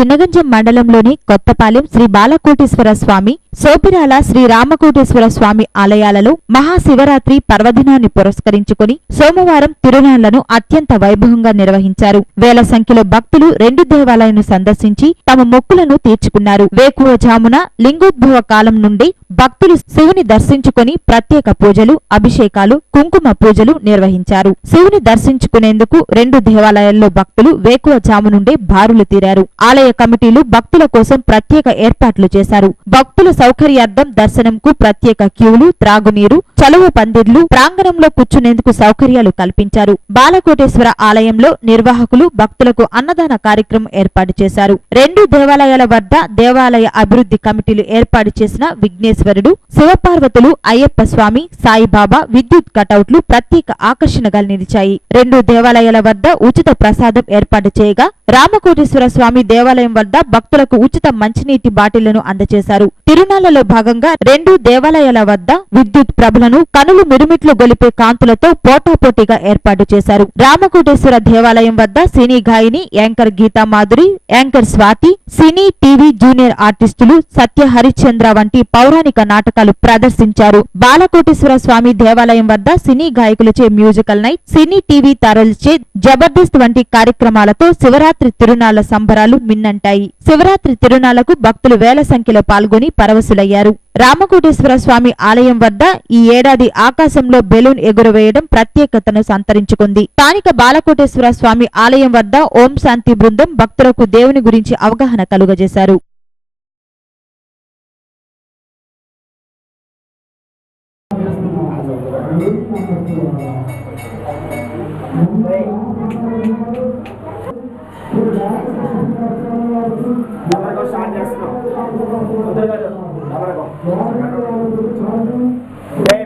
చిన్నగంజం మండలంలోని కొత్తపాలెం శ్రీ బాలకోటేశ్వర స్వామి, సోపిరాల శ్రీ రామకోటేశ్వర స్వామి ఆలయాలలో మహాశివరాత్రి పర్వదినాన్ని పురస్కరించుకుని సోమవారం తిరునాళ్లను అత్యంత వైభవంగా నిర్వహించారు. వేల సంఖ్యలో భక్తులు రెండు దేవాలయాలను సందర్శించి తమ మొక్కులను తీర్చుకున్నారు. వేకువజామున లింగోద్భవ కాలం నుండి భక్తులు శివుని దర్శించుకుని ప్రత్యేక పూజలు, అభిషేకాలు, కుంకుమ పూజలు నిర్వహించారు. శివుని దర్శించుకునేందుకు రెండు దేవాలయాల్లో భక్తులు వేకువజాము నుండే బారులు తీరారు. ఆలయ కమిటీలు భక్తుల కోసం ప్రత్యేక ఏర్పాట్లు చేశారు. భక్తుల సౌకర్యార్థం దర్శనంకు ప్రత్యేక క్యూలు, త్రాగునీరు, చలువ పందిర్లు, ప్రాంగణంలో కూర్చునేందుకు సౌకర్యాలు కల్పించారు. బాలకోటేశ్వర ఆలయంలో నిర్వాహకులు భక్తులకు అన్నదాన కార్యక్రమం ఏర్పాటు చేశారు. రెండు దేవాలయాల వద్ద దేవాలయ అభివృద్ధి కమిటీలు ఏర్పాటు చేసిన విఘ్నేశ్వరుడు, శివపార్వతులు, అయ్యప్ప స్వామి, సాయిబాబా విద్యుత్ కటౌట్లు ప్రత్యేక ఆకర్షణగా నిలిచాయి. రెండు దేవాలయాల వద్ద ఉచిత ప్రసాదం ఏర్పాటు చేయగా రామకోటేశ్వర స్వామి దేవాలయం వద్ద భక్తులకు ఉచిత మంచినీటి బాటిళ్లను అందజేశారు. తిరునాళ్లలో భాగంగా రెండు దేవాలయాల వద్ద విద్యుత్ ప్రభలను కనులు మిరుమిట్లు గొలిపే కాంతులతో పోటాపోటీగా ఏర్పాటు చేశారు. రామకోటేశ్వర దేవాలయం వద్ద సినీ గాయని anchor Geetha Madhuri, anchor Swathi, cine TV junior ఆర్టిస్టులు సత్య హరిశ్చంద్ర వంటి పౌరాణిక నాటకాలు ప్రదర్శించారు. బాలకోటేశ్వర స్వామి దేవాలయం వద్ద సినీ గాయకులచే మ్యూజికల్ నైట్, సినీ టీవీ తారలచే జబర్దస్త్ వంటి కార్యక్రమాలతో శివరాత్రి తిరునాళ్ల సంబరాలు మిన్నంటాయి. శివరాత్రి తిరునాళ్లకు భక్తులు వేల సంఖ్యలో పాల్గొని పరవశులయ్యారు. రామకోటేశ్వర స్వామి ఆలయం వద్ద ఈ ఏడాది ఆకాశంలో బెలూన్ ఎగురవేయడం ప్రత్యేకతను సంతరించుకుంది. స్థానిక బాలకోటేశ్వర స్వామి ఆలయం వద్ద ఓం శాంతి బృందం భక్తులకు దేవుని గురించి అవగాహన కలుగజేశారు.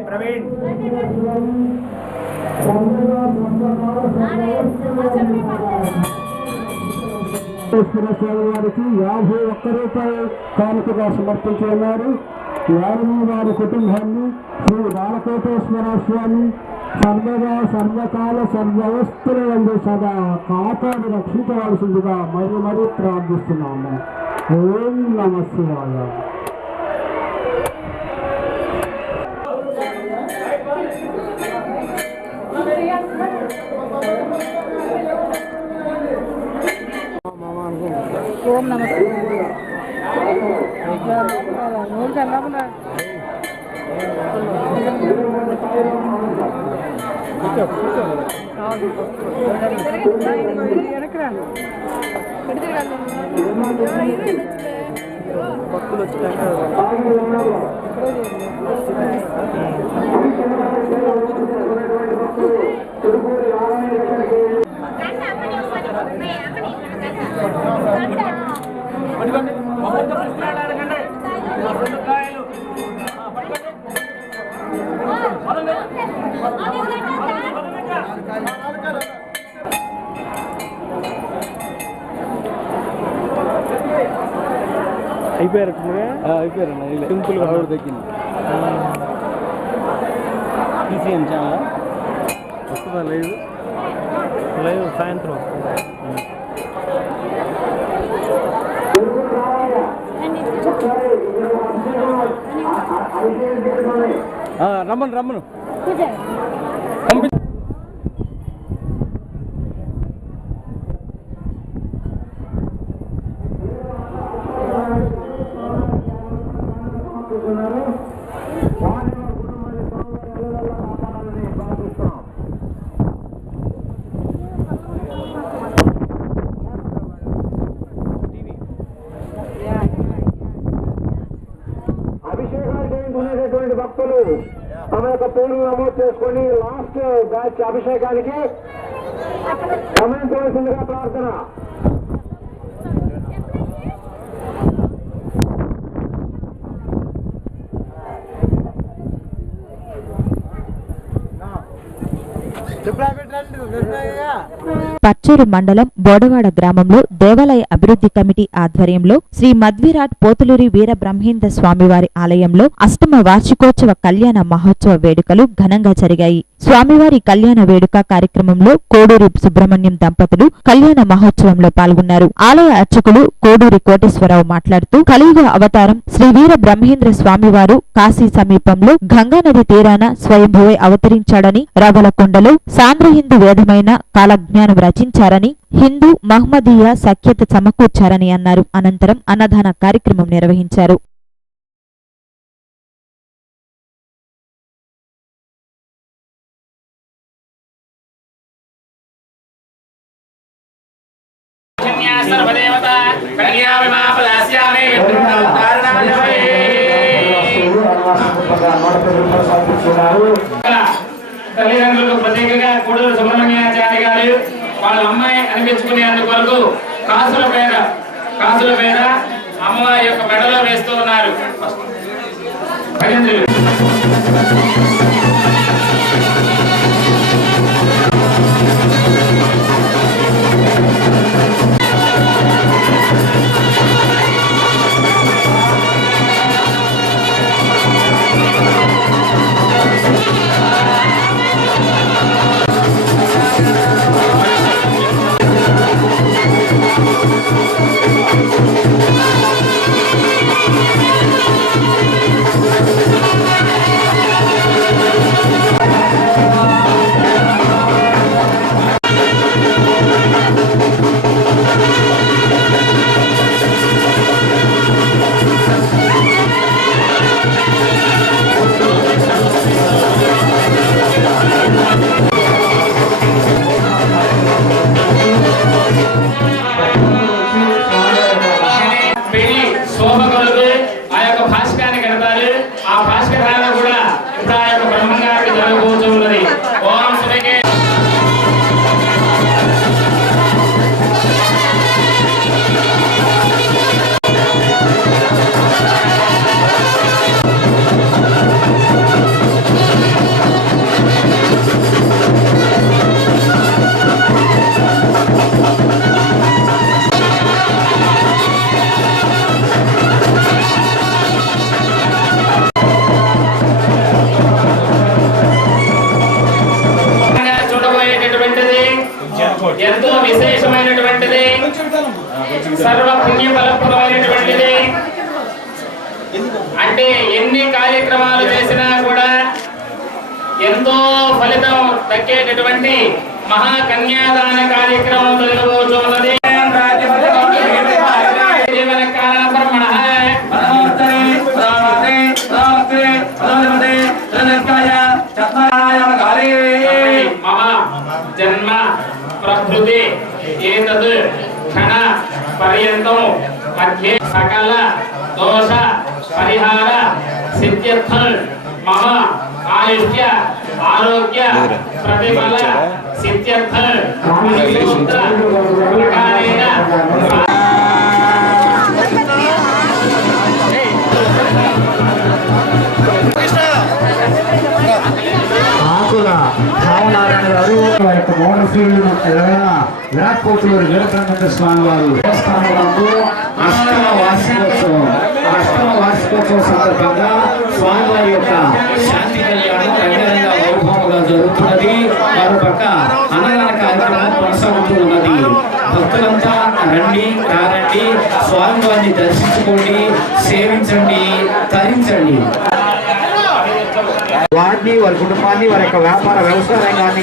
ప్రవీణ్ వారికి 51 రూపాయలు కానుకగా సమర్పించున్నారు. వారిని వారి కుటుంబాన్ని శ్రీ బాలకోటేశ్వర స్వామి సర్వదా సర్వకాల సర్వవస్థల నుండి సదా కాపాడి రక్షించవలసిందిగా మరీ ప్రార్థిస్తున్నాము. ఓం నమః శివాయ. ఓం నమస్తే. భక్తులు వచ్చినాక అయిపోయారన్న సింపుల్ గా ఆవిడ తగ్గింది. టీసీఎం ఛానల్ వస్తుందా? లైవ్ సాయంత్రం రమ్మను భక్తులు తమ యొక్క పేరు నమోదు చేసుకుని లాస్ట్ బ్యాచ్ అభిషేకానికి గమనించవలసిందిగా ప్రార్థన. పచ్చూరు మండలం బోడవాడ గ్రామంలో దేవాలయ అభివృద్ధి కమిటీ ఆధ్వర్యంలో శ్రీ మధ్విరాట్ పోతులూరి వీర బ్రహ్మేంద్ర స్వామివారి ఆలయంలో అష్టమ వార్షికోత్సవ కళ్యాణ మహోత్సవ వేడుకలు ఘనంగా జరిగాయి. స్వామివారి కళ్యాణ వేడుక కార్యక్రమంలో కోడూరి సుబ్రహ్మణ్యం దంపతులు కళ్యాణ మహోత్సవంలో పాల్గొన్నారు. ఆలయ అర్చకులు కోడూరి కోటేశ్వరరావు మాట్లాడుతూ కలియుగ అవతారం శ్రీ వీర బ్రహ్మేంద్ర స్వామివారు కాశీ సమీపంలో గంగానది తీరాన స్వయంభువై అవతరించాడని, రవలకొండలో సాంద్ర హిందూ వేదమైన కాలజ్ఞానం రచించారని, హిందూ మహ్మదీయ సఖ్యత సమకూర్చారని అన్నారు. అనంతరం అన్నదాన కార్యక్రమం నిర్వహించారు. తల్లిదండ్రులకు ప్రత్యేకంగా కోడూరు సుబ్రహ్మణ్యాచార్య గారు వాళ్ళ అమ్మాయి అనిపించుకునేందుకు వరకు కాసుల పేద అమ్మవారి యొక్క మెడలో వేస్తూ ఉన్నారు. ఎంతో విశేషమైనటువంటిది, సర్వ పుణ్య ఫలప్రదమైనటువంటిది. అంటే ఎన్ని కార్యక్రమాలు చేసినా కూడా ఎంతో ఫలితం దక్కేటటువంటి మహాకన్యాదాన కార్యక్రమం జరగబోతున్నది. జన్మ ప్రకృతి ఏతద్ క్షణ పర్యంతం మధ్య సకల దోష పరిహార సిద్ధ్యర్థం మమ ఆయుష్య ఆరోగ్య ప్రతిఫల సిద్ధ్యర్థం ప్రకారేణ రామనారాయణ గారు యొక్క మౌనశ్రీలను విరాట్ కోట్లూరు వీరబ్రహ్మేంద్ర స్వామి వారు దేవస్థానంలో అష్టమ వార్షికోత్సవం సందర్భంగా స్వామివారి యొక్క శాంతి కళ్యాణం రంగరంగ వైభవంగా జరుగుతున్నది. మరోపక్క అన్నదాన కార్యక్రమం కొనసాగుతూ ఉన్నది. భక్తులంతా రండి స్వామివారిని దర్శించుకోండి, సేవించండి, తరించండి. వారిని, వారి కుటుంబాన్ని, వారి యొక్క వ్యాపార వ్యవసాయ రంగాన్ని.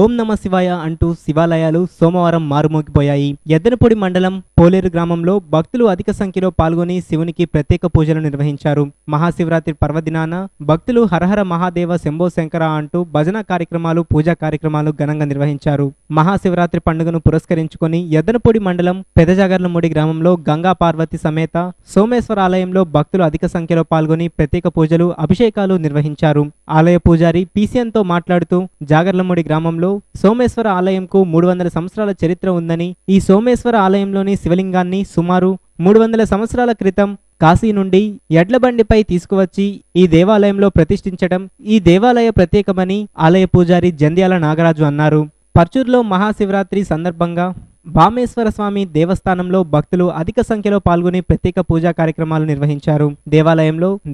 ఓం నమ శివాయ అంటూ శివాలయాలు సోమవారం మారుమోగిపోయాయి. ఎద్దనపూడి మండలం పోలేరు గ్రామంలో భక్తులు అధిక సంఖ్యలో పాల్గొని శివునికి ప్రత్యేక పూజలు నిర్వహించారు. మహాశివరాత్రి పర్వదినాన భక్తులు హరహర మహాదేవ శంభో శంకర అంటూ భజన కార్యక్రమాలు, పూజా కార్యక్రమాలు ఘనంగా నిర్వహించారు. మహాశివరాత్రి పండుగను పురస్కరించుకొని ఎద్దనపూడి మండలం పెదజాగర్లమూడి గ్రామంలో గంగా పార్వతి సమేత సోమేశ్వర ఆలయంలో భక్తులు అధిక సంఖ్యలో పాల్గొని ప్రత్యేక పూజలు, అభిషేకాలు నిర్వహించారు. ఆలయ పూజారి పీసీఎన్తో మాట్లాడుతూ జాగర్లమూడి గ్రామంలో సోమేశ్వర ఆలయంకు 300 సంవత్సరాల చరిత్ర ఉందని, ఈ సోమేశ్వర ఆలయంలోని శివలింగాన్ని సుమారు 300 సంవత్సరాల క్రితం కాశీ నుండి ఎడ్లబండిపై తీసుకువచ్చి ఈ దేవాలయంలో ప్రతిష్ఠించడం ఈ దేవాలయ ప్రత్యేకమని ఆలయ పూజారి జంధ్యాల నాగరాజు అన్నారు. పర్చూర్లో మహాశివరాత్రి సందర్భంగా బామేశ్వర స్వామి దేవస్థానంలో భక్తులు అధిక సంఖ్యలో పాల్గొని ప్రత్యేక పూజా కార్యక్రమాలు నిర్వహించారు.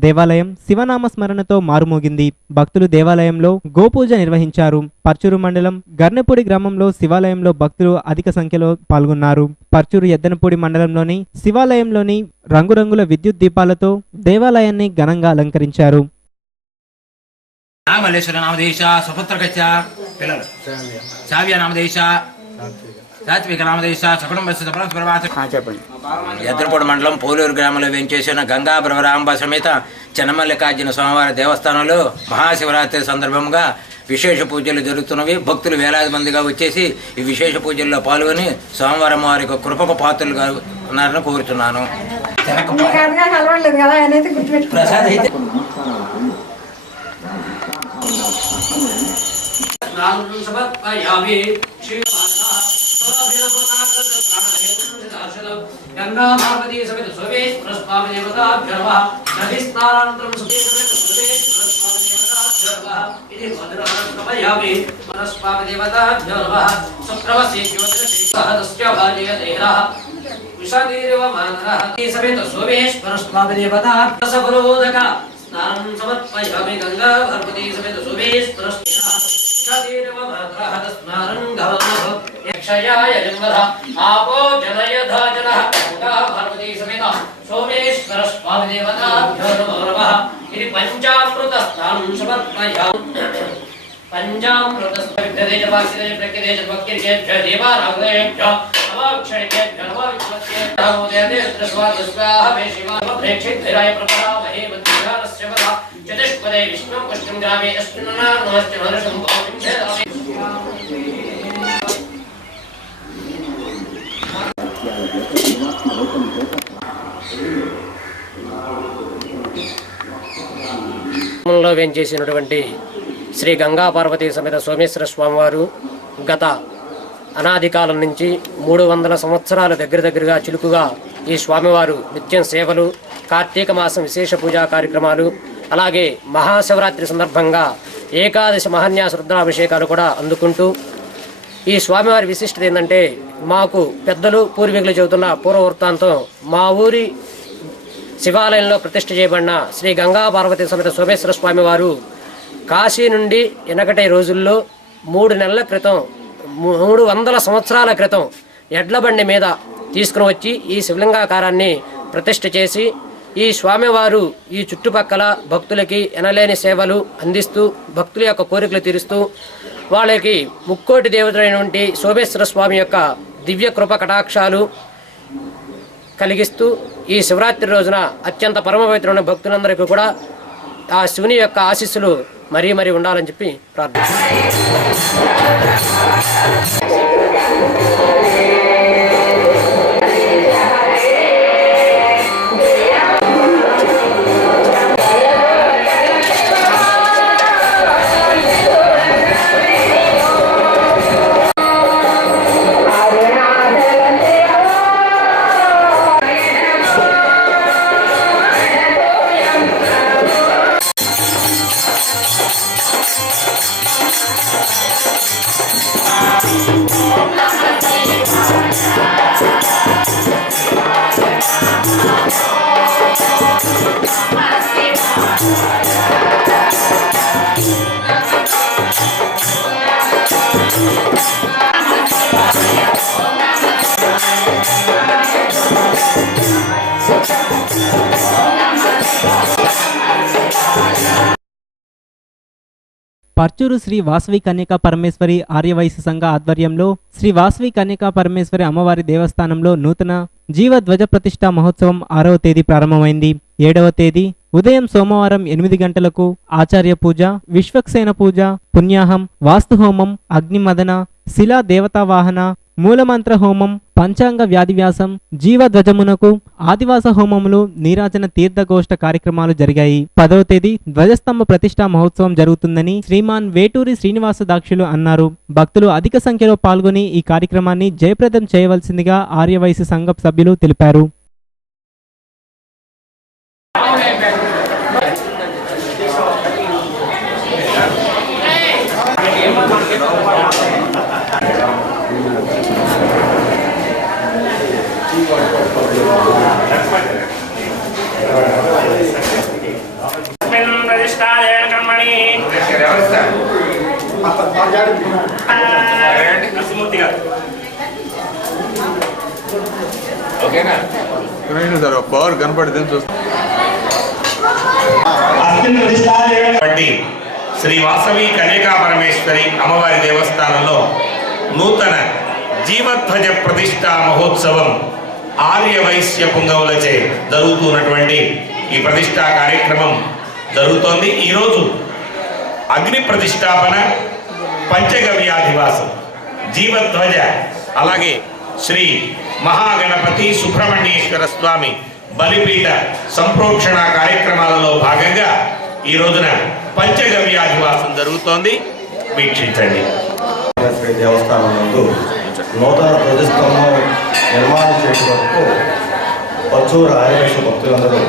దేవాలయం శివనామ స్మరణతో మారుమోగింది. భక్తులు దేవాలయంలో గోపూజ నిర్వహించారు. పర్చూరు మండలం గర్నెపూడి గ్రామంలో శివాలయంలో భక్తులు అధిక సంఖ్యలో పాల్గొన్నారు. పర్చూరు ఎద్దనపూడి మండలంలోని శివాలయంలోని రంగురంగుల విద్యుత్ దీపాలతో దేవాలయాన్ని ఘనంగా అలంకరించారు. నామలేశ్వర నామదేశ సుపుత్రకచ్చ పిల్లలు సావ్య నామదేశ సాత్విక నామదేశ చెప్పండి. ఎద్దరపూడి మండలం పోలూరు గ్రామంలో వేంచేసిన గంగా భ్రమరాంబ సమేత చెన్నమల్లికార్జున స్వామివారి దేవస్థానంలో మహాశివరాత్రి సందర్భంగా విశేష పూజలు జరుగుతున్నవి. భక్తులు వేలాది మందిగా వచ్చేసి ఈ విశేష పూజల్లో పాల్గొని స్వామివారం వారి కృపకు పాత్రలుగా ఉన్నారని కోరుతున్నాను. ప్రసాద్ అయితే गंगा पार्वती समेत सोमेश्वर स्वामी देवताभ्यर्वः नदी स्नानानन्तरं सुखेसमेत सोमेश्वर स्वामी देवताभ्यर्वः इति मधुरमयामि मनस्वामी देवताभ्यर्वः सुप्रवसी ज्योतिषः तस्य भार्य देहरः विषादेव मानरः समेत सोमेश्वर स्वामी देवताभ्यर्वः सफलोदक स्नानं समर्पयामि गंगा पार्वती समेत सोमेश्वर विषादेव मानरः तस्मारं गवः यक्षयाय जन्मः आपो जनयधा जनः गंगा पार्वती समेत सोमेश्वर स्वामी देवताभ्यो नमः इति पंचामृत स्नानं समर्पयामि पंचामृतस्ते जपासिते प्रकृते जपक्रियेभ्य देवानागदेभ्य नमोक्षणेभ्य नमोविश्वस्येभ्य स्वाहा मे शिवा प्रेक्षितराय प्रपदामहे मध्यकारस्य वदा चतुष्पदे विष्णु पुष्टिं ग्रामे अस्मिन्नानमश्च हर्षं पाविंशे లో వెంచేసినటువంటి శ్రీ గంగా పార్వతీ సమేత సోమేశ్వర స్వామివారు గత అనాది కాలం నుంచి 300 సంవత్సరాల దగ్గరగా చిలుకుగా ఈ స్వామివారు నిత్యం సేవలు, కార్తీక మాసం విశేష పూజా కార్యక్రమాలు, అలాగే మహాశివరాత్రి సందర్భంగా ఏకాదశి మహాన్యాస రుద్రాభిషేకాలు కూడా అందుకుంటూ ఈ స్వామివారి విశిష్టత ఏంటంటే, మాకు పెద్దలు పూర్వీకులు చెబుతున్న పూర్వవృత్తాంతం మా ఊరి శివాలయంలో ప్రతిష్ఠ చేయబడిన శ్రీ గంగా పార్వతీ సమేత సోమేశ్వర స్వామి వారు కాశీ నుండి వెనకటి రోజుల్లో 3 నెలల క్రితం 300 సంవత్సరాల క్రితం ఎడ్లబండి మీద తీసుకుని వచ్చి ఈ శివలింగాకారాన్ని ప్రతిష్ఠ చేసి ఈ స్వామివారు ఈ చుట్టుపక్కల భక్తులకి ఎనలేని సేవలు అందిస్తూ భక్తుల యొక్క కోరికలు తీరుస్తూ వాళ్ళకి ముక్కోటి దేవతలైనటువంటి సోమేశ్వర స్వామి యొక్క దివ్య కృప కటాక్షాలు కలిగిస్తూ ఈ శివరాత్రి రోజున అత్యంత పరమ పవిత్రమైన భక్తులందరికీ కూడా ఆ శివుని యొక్క ఆశీస్సులు మరీ మరీ ఉండాలని చెప్పి ప్రార్థిస్తున్నాను. పర్చూరు శ్రీ వాసవి కన్యకా పరమేశ్వరి ఆర్యవైశ్య సంఘ ఆధ్వర్యంలో శ్రీ వాసవి కన్యకా పరమేశ్వరి అమ్మవారి దేవస్థానంలో నూతన జీవధ్వజ ప్రతిష్ఠా మహోత్సవం 6వ తేదీ ప్రారంభమైంది. 7వ తేదీ ఉదయం సోమవారం 8 గంటలకు ఆచార్య పూజ, విశ్వక్సేన పూజ, పుణ్యాహం, వాస్తుహోమం, అగ్నిమదన, శిలా దేవతావాహన, మూలమంత్ర హోమం, పంచాంగ వ్యాధివ్యాసం, జీవధ్వజమునకు ఆదివాస హోమములు, నీరాజన తీర్థగోష్ఠ కార్యక్రమాలు జరిగాయి. 10వ తేదీ ధ్వజస్తంభ ప్రతిష్ఠా మహోత్సవం జరుగుతుందని శ్రీమాన్ వేటూరి శ్రీనివాస దాక్షులు అన్నారు. భక్తులు అధిక సంఖ్యలో పాల్గొని ఈ కార్యక్రమాన్ని జయప్రదం చేయవలసిందిగా ఆర్యవైశ్య సంఘ సభ్యులు తెలిపారు. ప్రతిష్టాదేన కర్మణి నరసింహమూర్తి గారు ఓకేనా పవర్ కనపడితే చూస్తా శ్రీ వాసవి కన్యకా పరమేశ్వరి అమ్మవారి దేవస్థానంలో నూతన జీవధ్వజ ప్రతిష్టా మహోత్సవం ఆర్య వైశ్య పుంగవులచే జరుగుతున్నటువంటి ఈ ప్రతిష్టా కార్యక్రమం జరుగుతోంది. ఈరోజు అగ్ని ప్రతిష్టాపన, పంచగవ్యాధివాసం, జీవధ్వజ, అలాగే శ్రీ మహాగణపతి సుబ్రహ్మణ్యేశ్వర స్వామి బలిపీఠ సంప్రోక్షణ కార్యక్రమాలలో భాగంగా ఈ రోజున పంచగవ్యాధివాసం జరుగుతోంది. వీక్షించండి. దేవస్థానం నందు నూతన ధ్వజస్తంభం నిర్మాణం చేయడం వరకు పచ్చూరు ఆర్యవైశ్య భక్తులందరూ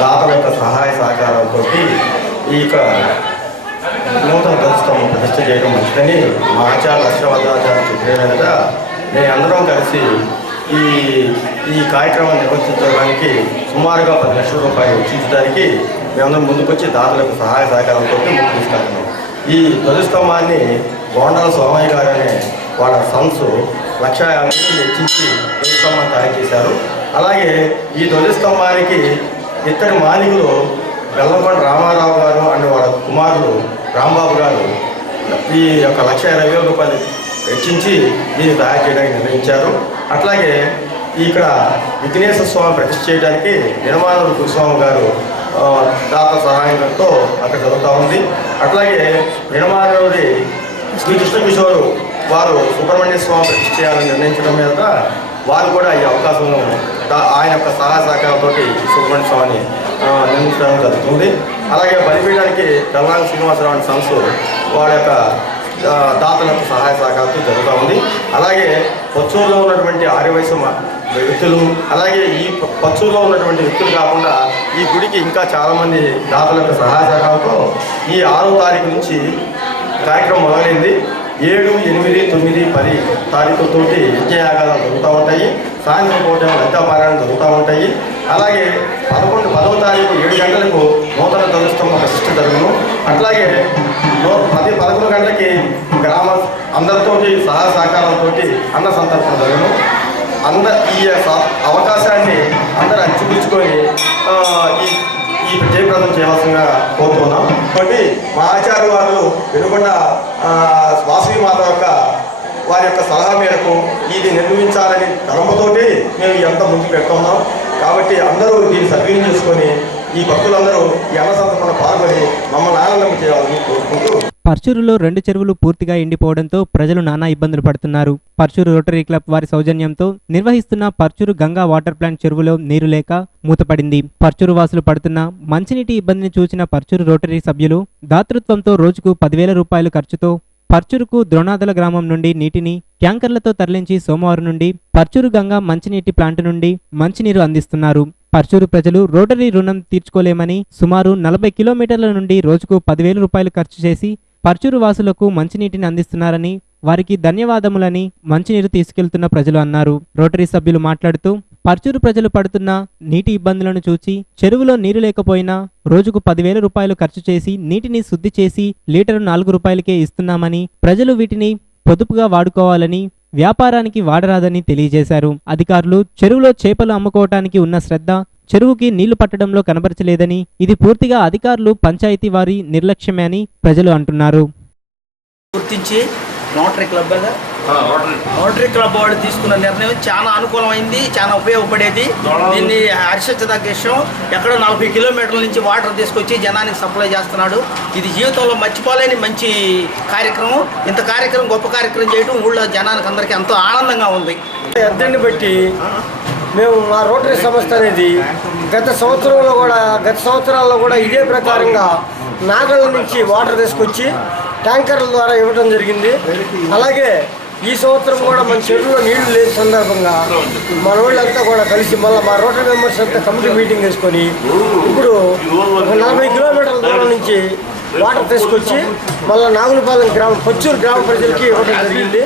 దాతల యొక్క సహాయ సహకారంతో ఈ యొక్క నూతన ధ్వజస్తంభం ప్రతిష్ఠ చేయడం మంచిదని మా ఆచార్య హర్షవర్ధనాచార్య చెప్పిన మీద మేమందరం కలిసి ఈ కార్యక్రమాన్ని నిర్వహించడానికి సుమారుగా 10 లక్షల రూపాయలు వెచ్చించడానికి మేమందరం ముందుకొచ్చి దాతలకు సహాయ సహకారంతో ముందుకు తీసుకెళ్తున్నాం. ఈ ధ్వజస్తంభాన్ని గోండాల సోమయ్య గారు అనే వాళ్ళ సన్స్ 1,50,000 వెచ్చించి ధ్వజస్తంభాన్ని తయారు చేశారు. అలాగే ఈ ధ్వజస్తంభానికి ఇద్దరు మాలికులు బెల్లంకొండ రామారావు గారు అనే వాళ్ళ కుమారులు రాంబాబు గారు ఈ యొక్క 1,20,000 రూపాయలు వెచ్చించి దీన్ని తయారు చేయడానికి నిర్ణయించారు. అట్లాగే ఇక్కడ విఘ్నేశ్వర స్వామి ప్రతిష్ఠ చేయడానికి నిర్మాణుడు గురుస్వామి గారు దాత సహాయంతో అక్కడ జరుగుతూ ఉంది. అట్లాగే నిర్మాణుడి శ్రీ కృష్ణకిషోరు వారు సుబ్రహ్మణ్య స్వామి ప్రతిష్ఠ చేయాలని నిర్ణయించడం మీద వారు కూడా ఈ అవకాశం ఆయన యొక్క సహాయ సహకారంతో సుబ్రహ్మణ్య స్వామిని నిర్మించడం జరుగుతుంది. అలాగే బలిపీయడానికి తెల్లాంగ శ్రీనివాసరావు సన్స్ వాళ్ళ యొక్క దాతలకు సహాయ సహకారంతో జరుగుతూ ఉంది. అలాగే పచ్చూరులో ఉన్నటువంటి ఆర్యవైశ్య వ్యక్తులు, అలాగే ఈ పచ్చూరులో ఉన్నటువంటి వ్యక్తులు కాకుండా ఈ గుడికి ఇంకా చాలామంది దాతలకు సహాయ సహకారంతో ఈ 6వ తారీఖు నుంచి కార్యక్రమం మొదలైంది. 7, 8, 9, 10 తారీఖులతోటి యజ్ఞయాగాలు జరుగుతూ ఉంటాయి. సాయంత్రం పూట లలితాపారాయణం జరుగుతూ ఉంటాయి. అలాగే 10వ తారీఖు 7 గంటలకు నూతన ధ్వజస్తంభం ప్రతిష్ఠ జరుగును. అట్లాగే 11 గంటలకి గ్రామ అందరితో సహాయ సహకారంతో అన్న సంతర్పణ జరుగును. ఈ అవకాశాన్ని అందరూ అంచిపుచ్చుకొని ఈ జయప్రదం చేయవలసిందిగా కోరుతున్నాం. కాబట్టి మా ఆచార్య వారు వెనుకొండ వాసవి మాత యొక్క వారి యొక్క సలహా మేరకు ఇది నిర్మించాలని తలంపుతోటి మేము ఎంత ముందుకు పెడుతున్నాం. కాబట్టి అందరూ దీన్ని సద్వినియోగం చేసుకొని ఈ భక్తులందరూ ఈ అన్న సంతర్పణ పాల్గొని మమ్మల్ని ఆనందం చేయాలని కోరుకుంటూ పర్చూరులో 2 చెరువులు పూర్తిగా ఎండిపోవడంతో ప్రజలు నానా ఇబ్బందులు పడుతున్నారు. పర్చూరు రోటరీ క్లబ్ వారి సౌజన్యంతో నిర్వహిస్తున్న పర్చూరు గంగా వాటర్ ప్లాంట్ చెరువులో నీరు లేక మూతపడింది. పర్చూరు వాసులు పడుతున్న మంచినీటి ఇబ్బందిని చూసిన పర్చూరు రోటరీ సభ్యులు దాతృత్వంతో రోజుకు 10,000 రూపాయల ఖర్చుతో పర్చూరుకు ద్రోణాదల గ్రామం నుండి నీటిని ట్యాంకర్లతో తరలించి సోమవారం నుండి పర్చూరు గంగా మంచినీటి ప్లాంట్ నుండి మంచినీరు అందిస్తున్నారు. పర్చూరు ప్రజలు రోటరీ రుణం తీర్చుకోలేమని సుమారు 40 కిలోమీటర్ల నుండి రోజుకు 10,000 రూపాయలు ఖర్చు చేసి పర్చూరు వాసులకు మంచినీటిని అందిస్తున్నారని, వారికి ధన్యవాదములని మంచినీరు తీసుకెళ్తున్న ప్రజలు అన్నారు. రోటరీ సభ్యులు మాట్లాడుతూ పర్చూరు ప్రజలు పడుతున్న నీటి ఇబ్బందులను చూచి చెరువులో నీరు లేకపోయినా రోజుకు 10,000 రూపాయలు ఖర్చు చేసి నీటిని శుద్ధి చేసి లీటరు 4 రూపాయలకే ఇస్తున్నామని, ప్రజలు వీటిని పొదుపుగా వాడుకోవాలని, వ్యాపారానికి వాడరాదని తెలియజేశారు. అధికారులు చెరువులో చేపలు అమ్ముకోవటానికి ఉన్న శ్రద్ధ చెరువుకి నీళ్లు పట్టడంలో కనబరచలేదని, ఇది పూర్తిగా అధికారులు పంచాయతీ వారి నిర్లక్ష్యమే అని ప్రజలు అంటున్నారు. గుర్తించి రోటరీ క్లబ్ వాళ్ళు తీసుకున్న నిర్ణయం చాలా అనుకూలమైంది, చాలా ఉపయోగపడేది. దీన్ని హర్షించదగ్గ విషయం. ఎక్కడో 40 కిలోమీటర్ల నుంచి వాటర్ తీసుకొచ్చి జనానికి సప్లై చేస్తున్నాడు. ఇది జీవితంలో మర్చిపోలేని మంచి కార్యక్రమం. ఇంత కార్యక్రమం, గొప్ప కార్యక్రమం చేయడం ఊళ్ళో జనానికి అందరికీ ఎంతో ఆనందంగా ఉంది. అద్దెని బట్టి మేము మా రోటరీ సంస్థ అనేది గత సంవత్సరాల్లో కూడా ఇదే ప్రకారంగా నాగళ్ళ నుంచి వాటర్ తీసుకొచ్చి ట్యాంకర్ల ద్వారా ఇవ్వడం జరిగింది. అలాగే ఈ సంవత్సరం కూడా మన చెరువులో నీళ్లు లేని సందర్భంగా మన వాళ్ళంతా కూడా కలిసి మళ్ళీ మా రోటరీ మెంబర్స్ అంతా కమిటీ మీటింగ్ వేసుకొని ఇప్పుడు 40 కిలోమీటర్ల దూరం నుంచి వాటర్ తీసుకొచ్చి మళ్ళీ నాగులపాలెం గ్రామం, పచ్చూరు గ్రామ ప్రజలకి ఇవ్వడం జరిగింది.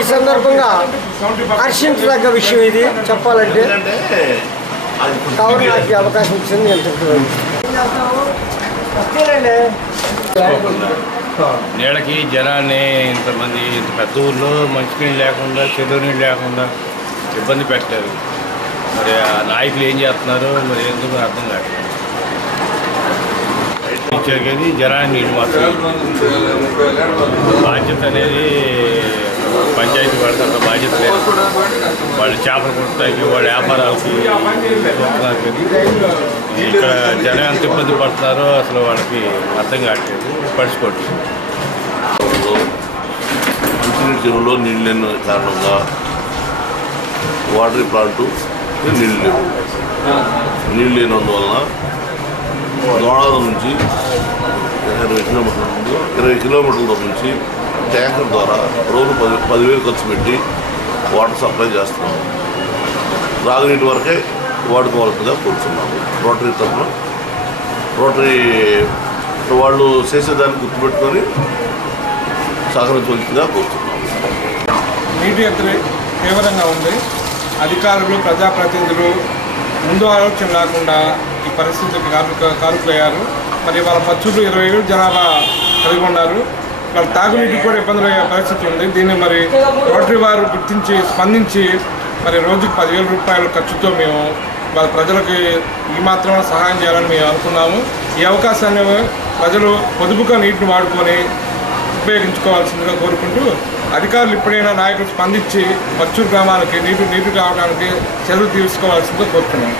ఈ సందర్భంగా హర్షించదగ్గ విషయం ఇది చెప్పాలంటే. కావున నాకు అవకాశం ఇచ్చింది నేను చెప్తున్నాను. నీళ్ళకి జనాన్ని ఇంతమంది ఇంత పెద్ద ఊళ్ళో మంచినీళ్ళు లేకుండా చెరువు నీళ్ళు లేకుండా ఇబ్బంది పెట్టారు. మరి ఆ నాయకులు ఏం చేస్తున్నారు మరి ఎందుకు అర్థం కాదు. ఇచ్చారు కానీ జనాన్ని నీళ్ళు మాత్రం బాధ్యత అనేది పంచాయతీ వాళ్ళకి అంత బాధ్యత లేదు. వాళ్ళు చేపలు కొట్టడానికి వాళ్ళ వ్యాపారాలకి చూస్తున్నారు కానీ ఇక్కడ జనం ఎంత ఇబ్బంది పడుతున్నారో అసలు వాళ్ళకి అర్థం కావట్లేదు, పడుచుకోవట్లేదు. మంచినీటి చెరువులో నీళ్ళు లేని కారణంగా వాటర్ ప్లాంటు నీళ్ళు లేవు. నీళ్ళు లేనందువలన దోళాల నుంచి 20 కిలోమీటర్ల దూరం నుంచి ట్యాంకర్ ద్వారా రోజు 10,000 ఖర్చు పెట్టి వాటర్ సప్లై చేస్తున్నాము. తాగునీటి వరకే వాడుకోవాల్సిందిగా కూర్చున్నాము. రోటరీ తరఫున రోటరీ వాళ్ళు చేసేదాన్ని గుర్తుపెట్టుకొని సహకరించవలసిందిగా కూర్చున్నాము. నీటి ఎత్తులు తీవ్రంగా ఉంది. అధికారులు ప్రజాప్రతినిధులు ముందు ఆలోచన లేకుండా ఈ పరిస్థితికి కారుకులయ్యారు. మరి వాళ్ళ పచ్చులు 20,000 జనాభా కలిగి ఉన్నారు. వాళ్ళ తాగునీటికి కూడా ఇబ్బందులు అయ్యే పరిస్థితి ఉంది. దీన్ని మరి రోటరీ వారు గుర్తించి స్పందించి మరి రోజుకి 10,000 రూపాయల ఖర్చుతో మేము వాళ్ళ ప్రజలకి ఈ మాత్రం సహాయం చేయాలని మేము అనుకున్నాము. ఈ అవకాశాన్ని ప్రజలు పొదుపుగా నీటిని వాడుకొని ఉపయోగించుకోవాల్సిందిగా కోరుకుంటూ అధికారులు ఇప్పుడైనా నాయకులు స్పందించి పచ్చూరు గ్రామానికి నీరు కావడానికి చర్యలు తీసుకోవాల్సిందిగా కోరుతున్నాము.